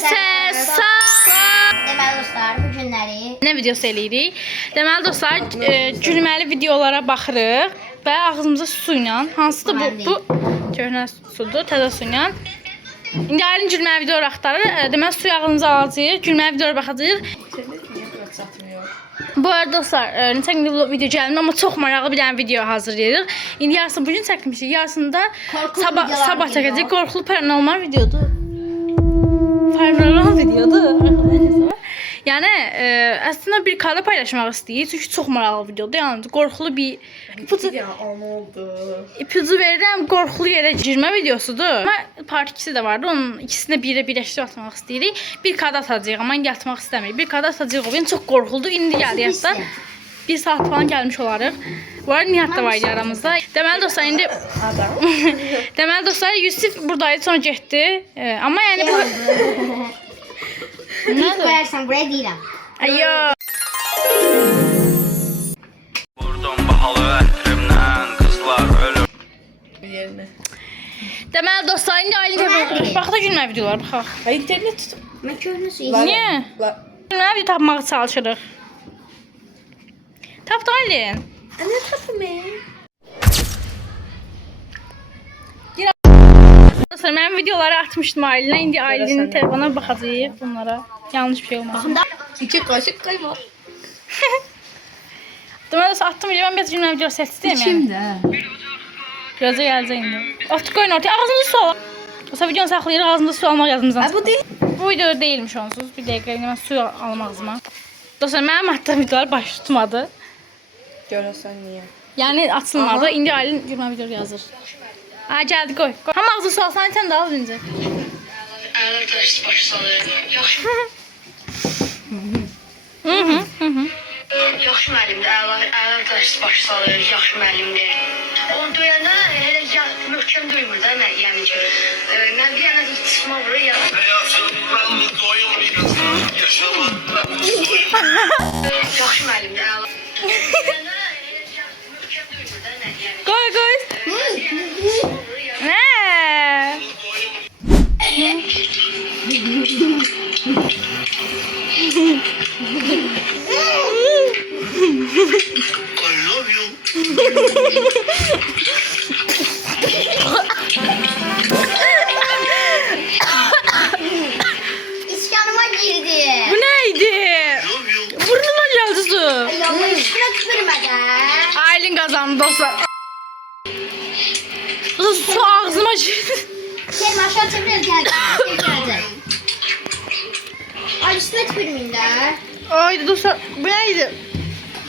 Herkese salam. Deməli dostlar, bu günləri Ne videosu eləyirik? Deməli dostlar, gülməli videolara baxırıq və ağzımıza su ilə, hansı da bu köhnə sudur, təzə su ilə. İndi ayrı gülməli videolar axtarır. Deməli suyu ağzımıza alacağıq, gülməli videolara baxacağıq. Bu arada dostlar, neçə gündür video gəlmir, amma çox maraqlı bir dənə video hazırlayırıq. İndi yarısını bugün çəkmişik, yarısını da sabah çəkəcək. Qorxulu paranormal videodur. Paranormal videodur. Yəni əslində bir kadr paylaşmaq istəyirik, çünki çox maraqlı videodur. Yəni qorxulu bir ipucu verirəm, qorxulu yerə girmə videosudur. Amma part 2-si də vardı. Onun ikisini birə birləşdirib atmaq istəyirik. Bir kadr atacağıq, amma indi atmaq istəmirik. Bir kadr atacağıq. O çox qorxuludur. İndi gəldi hətta. 1 saat falan gəlmiş olarıq. Bu arada Nihat da var aramızda. Deməli dostlar, indi deməli dostlar, Yusuf buradaydı, sonra getdi. Amma yəni bu Nə qoyarsan buraya deyirəm. Ayo. Vurdum bahalı ətrimdən qızlar ölür. Deməli dostlar, indi ailə bax da gülmə videolar baxaq. İnternet tutup. Mən köhnüsü Niyə? Gülmə video tapmağa çalışırıq. Tapdı Aylin. Ne tapayım? Dostlar, mən videoları atmışdım Aylinə. İndi Aylinin telefona baxacağıq bunlara. Yanlış bir şey olmasın. 2 kaşık kayma. Deməli dostlar, attım video. Mən biraz gülmə video seçdim yəni. Şimdi. Birazca gələcək indi. Atıq qoyun ortaya. Ağzınızı su alın. Dostlar, videonu saxlayırıq. Ağzınızı su almaq yazımızdan. Bu değil. Bu video değilmiş onsuz. Bir dəqiqə indi mən su alım ağzıma. Dostlar, mənim attığım videolar baş tutmadı. Görəsən niyə? Yəni açılmadı. İndi Aylin gülmə video yazır. Ha, gəldi qoy. Hamı ağzı su alsan, sən də al öncə. Ələ daş baş salır. Yaxşı. Yaxşı müəllimdir. Ələ daş baş salır. Yaxşı müəllimdir. Onu döyəndə elə möhkəm döymür də mən, yəni ki. Mən bir yana içmə vurur ya. Yaxşı müəllimdir. Ələ. Döyəndə elə möhkəm döymür də mən, yəni. Qoy qoy. Nə? I love you. İskanıma girdi. Bu neydi? Love you. Burnuma geldi su. Yolun üstüne tüpürmeden. Aylin kazandı dostlar. Su ağzıma girdi. Selim aşağı çevirir geldi. Ay üstüne tüpürmeyin de. Ay dostlar, bu neydi?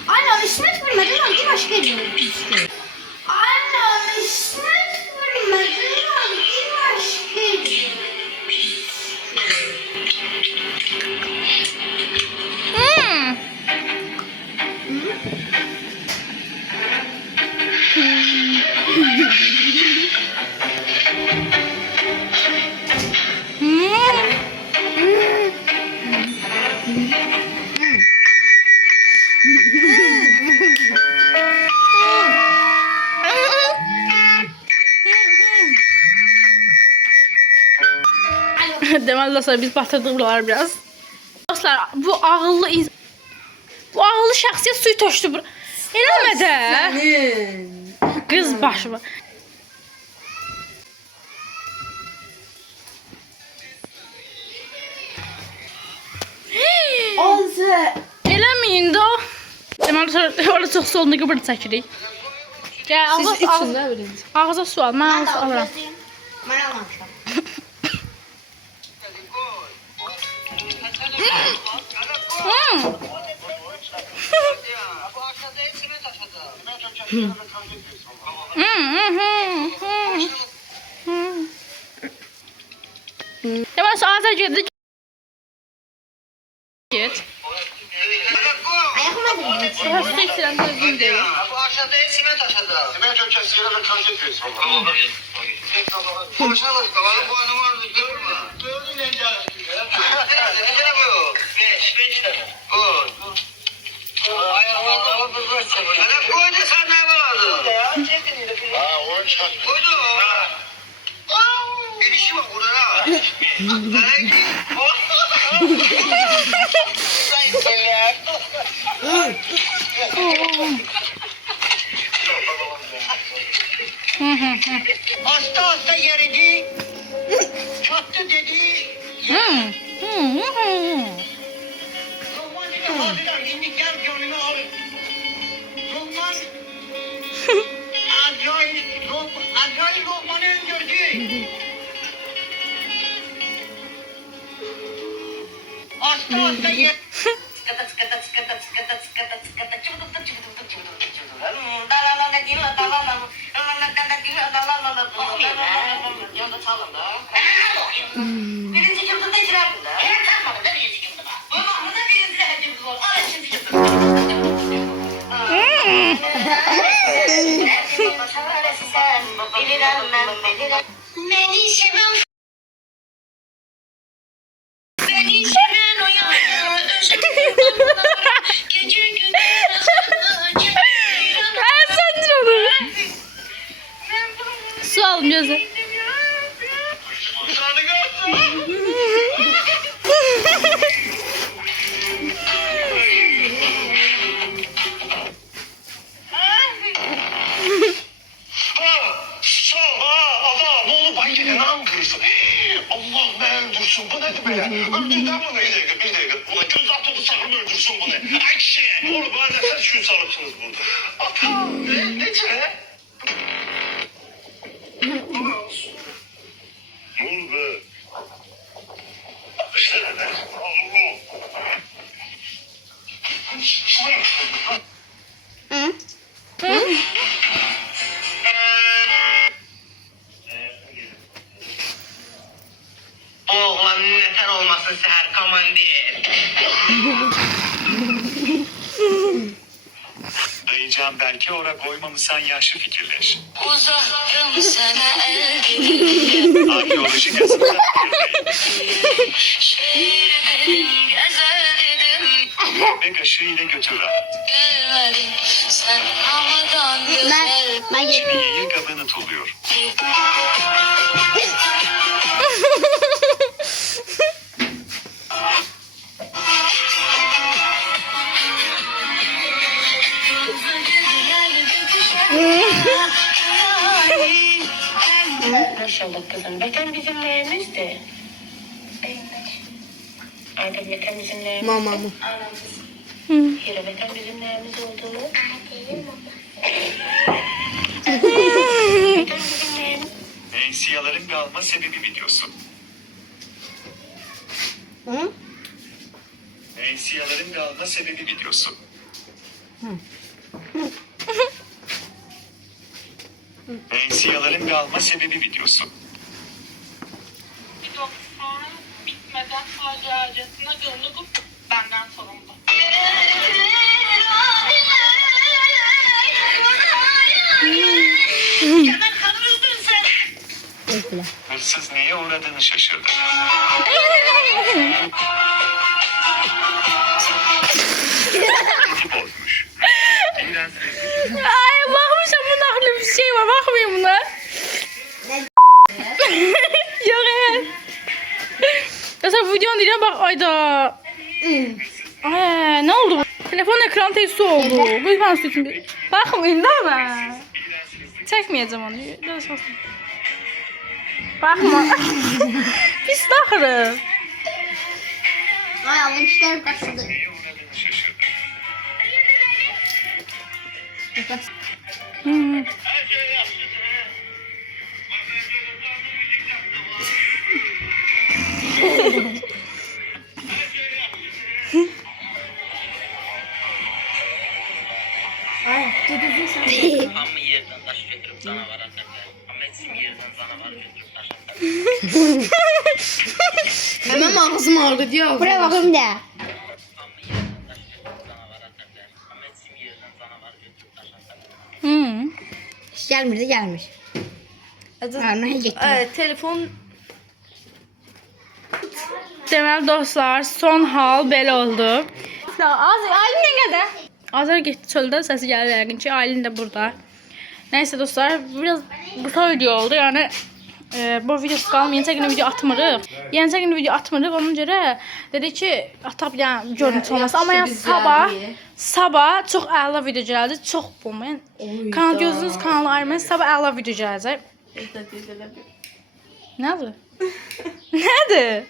Anne üstüne tüpürmeden ama bir başka yere düştü. Anne üstüne tüpürmeden ama bir başka yere. Deməli dostlar, biz batırdık buraları biraz. Dostlar, bu ağıllı şəxsiyyət suyu tökdü bura. Eləmə də. Senin. Qız başı. Azı. Eləməyin də o. Deməli sonra orada çox solunda ki, burada çəkirik. Gəl, Siz üçün də birinci. ağza su al. Mən Ben de ağza alıram. alacağım. Ben almamışım. Deməli sonra ağza girdik. Git. Ayakıma girdi. Sonra su içirəm düzgün deyil. Bu aşağıda siment aşağıda. Siment ökesi yere de kan yapıyorsun. Tamam. Boşuna bak. Kalanın boynu var. Görme. Gördün yenge. Ne kadar bu? 5 tane. Bu. Ayağına da bir sen koydu sen ne vardı? Ha, onu çak. Koydu. Bir işi var burada. Nereye gidiyor? Hasta hasta yeridi. Çattı dedi. Lokman dedi hadiler şimdi gel gönlümü al. Lokman acayip Lokman'ı öldürdü. Hasta hasta yer. Birinci cımbızda itiraz da. Kalmadı da birinci cımbızda. Babamın da birinci cımbızda var. Ara şimdi Beni seven Beni seven o yana Gece gündüz Söndür onu. Su alın gözü. Adam oğlum bay gene ne yapıyorsun? Allah ne öldürsün bu nedir böyle? Öldürdün bunu bir dakika. Ulan göz atladı sakın öldürsün bunu. Ekşi. Oğlum bana ne kaç gün sarıpsınız bu? Atam ne? Nece? Ne oldu be? İşte ne? Allah. Oğlan nefer olmasın seher komandir. Dayıcan belki ora koymamısan yaşlı fikirleş. Uzattım sana el gibi Arkeoloji yazımda Şehir benim gezeldim ve kaşığı ile götür rahat. Görmedim sen havadan güzel Ben yedim. Yayın kabını tuluyor. Maşallah kızım. Vatan bizim neyimizdi? Adem vatan bizim neyimiz? Mama mı? Hira vatan bizim neyimiz olduğunu? Vatan bizim neyimiz? Ensiyaların kalma sebebi videosu. Hı? Ensiyaların kalma sebebi videosu. Ensiyaların kalma sebebi videosu. Bir doktor bitmeden faciacasına gönlü benden sorumlu. Hemen kanırıldın sen. Hırsız neye uğradığını şaşırdı. Kilidi bozmuş. İğrenç bir Ay bakmışam bunun aklımda bir şey var. Bakmayın buna. Yok evet. Mesela videonun diline bak ayda. Ay ne oldu? Telefon ekran testi oldu. Lütfen sütün. Bakmayın değil mi? Çekmeyeceğim onu. Biraz olsun. Bakma. Pis bakırım. Ay Allah işlerim kaçtı. neye uğradığını şaşırdı. Hamı yerden taş götürüp canavar atarlar. Ahmet sim yerden canavar götürüp taş atarlar. Hemen ağzım ağrıdı diyor. Buraya bakayım da. Hamı yerden taş götürüp canavar atarlar. Ahmet sim yerden canavar götürüp taş atarlar. Hiç gelmedi gelmiş. Arnaya gitti. Evet, telefon Deməli dostlar, son hal belə oldu. Aylin nədə? Azər getdi çöldə, səsi gəlir yəqin ki. Aylin də burada. Nəysə dostlar, biraz qısa video oldu. Yəni bu videosu qalım, yenəcə günə video atmırıq. Yenəcə günə video atmırıq, onun görə dedi ki, ataq bir dənə görüntü olması. Amma yəni sabah çox əla video gələcək, çox bu. Yəni kanal gözünüz kanalı ayırmayın, sabah əla video gələcək. Nədir? Nədir?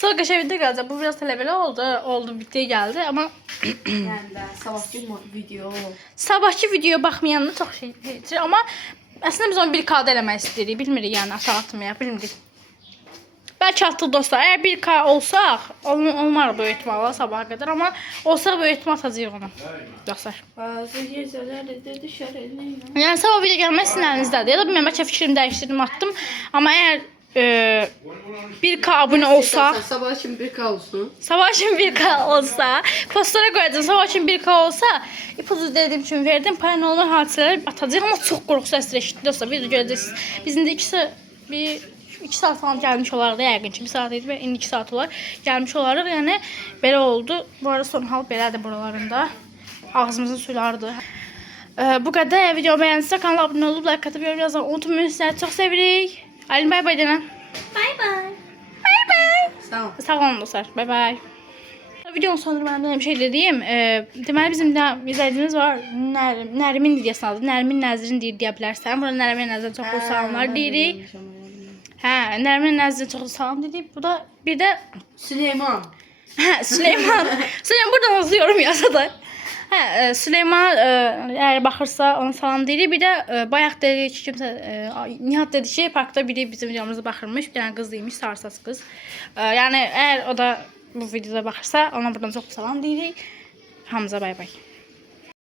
Sonra qəşəng video gələcək. Bu biraz tələbəli oldu, bitdi, gəldi, amma Yəni sabahki video. sabahki videoya baxmayanlar çox şey deyir, amma əslində biz onu 1K-da eləmək istəyirik, bilmirik yəni atmayaq, bilmirik. Bəlkə atdıq dostlar, əgər 1K olsaq, olmar böyük ehtimalla sabaha qədər, amma olsaq böyük ehtimal atacağıq onu. Dostlar. Bazı gecələr də düşər eləyəm. Yəni sabah video gəlmək sizin əlinizdədir. Ya da bilmirəm, bəlkə fikrimi dəyişdirdim, atdım. Amma əgər 1K abunə olsaq, Sabah kimi 1K olsun. sabah üçün 1K olsa, postlara qoyacağım, sabah üçün 1K olsa, ipucu dediyim üçün verdim, paranormal hadisələri atacağıq, amma çox qorxu səsləri eşitdik dostlar, bir də görəcəksiniz. Bizim də 2 saat falan gəlmiş olarıq da, yəqin ki, 1 saat idi və indi 2 saat olar gəlmiş olarıq, yəni belə oldu. Bu arada son hal belədir buralarında, ağzımızın sulardır. Bu qədər, video bəyənsə kanala abunə olub, like atıb, yorum yazın, unutmayın, sizləri çox sevirik. Aylin bay bay denən. Bay bay. Bay bay. Sağ ol. Sağ olun dostlar. Bay bay. Videonun sonunda mənim bir şey dediyim, deməli bizim də izləyicimiz var. Nərmin deyəsən adı. Nərmin Nəzrin deyə bilərsən. Burada Nərmin Nəzrin çox salamlar deyirik. Hə, Nərmin Nəzrin çox salam dedik. Bu da bir də Süleyman. hə, Süleyman. Süleyman burada hızlı yorum yazdı da. Hə, Süleyman əgər baxırsa ona salam deyirik. Bir də bayaq dedi ki, kimsə Nihat dedi ki, parkda biri bizim videomuza baxırmış. Bir dənə qız deymiş, sarsaç qız. Yəni əgər o da bu videoda baxırsa ona buradan çox salam deyirik. Hamıza bay bay.